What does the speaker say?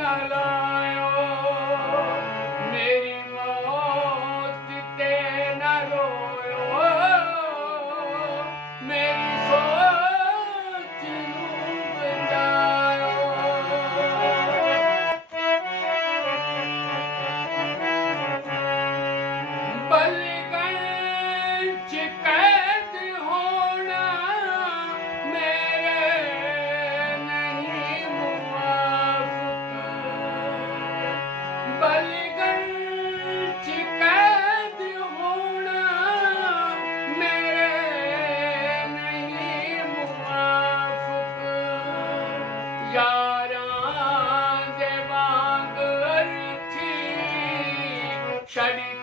la la. shiny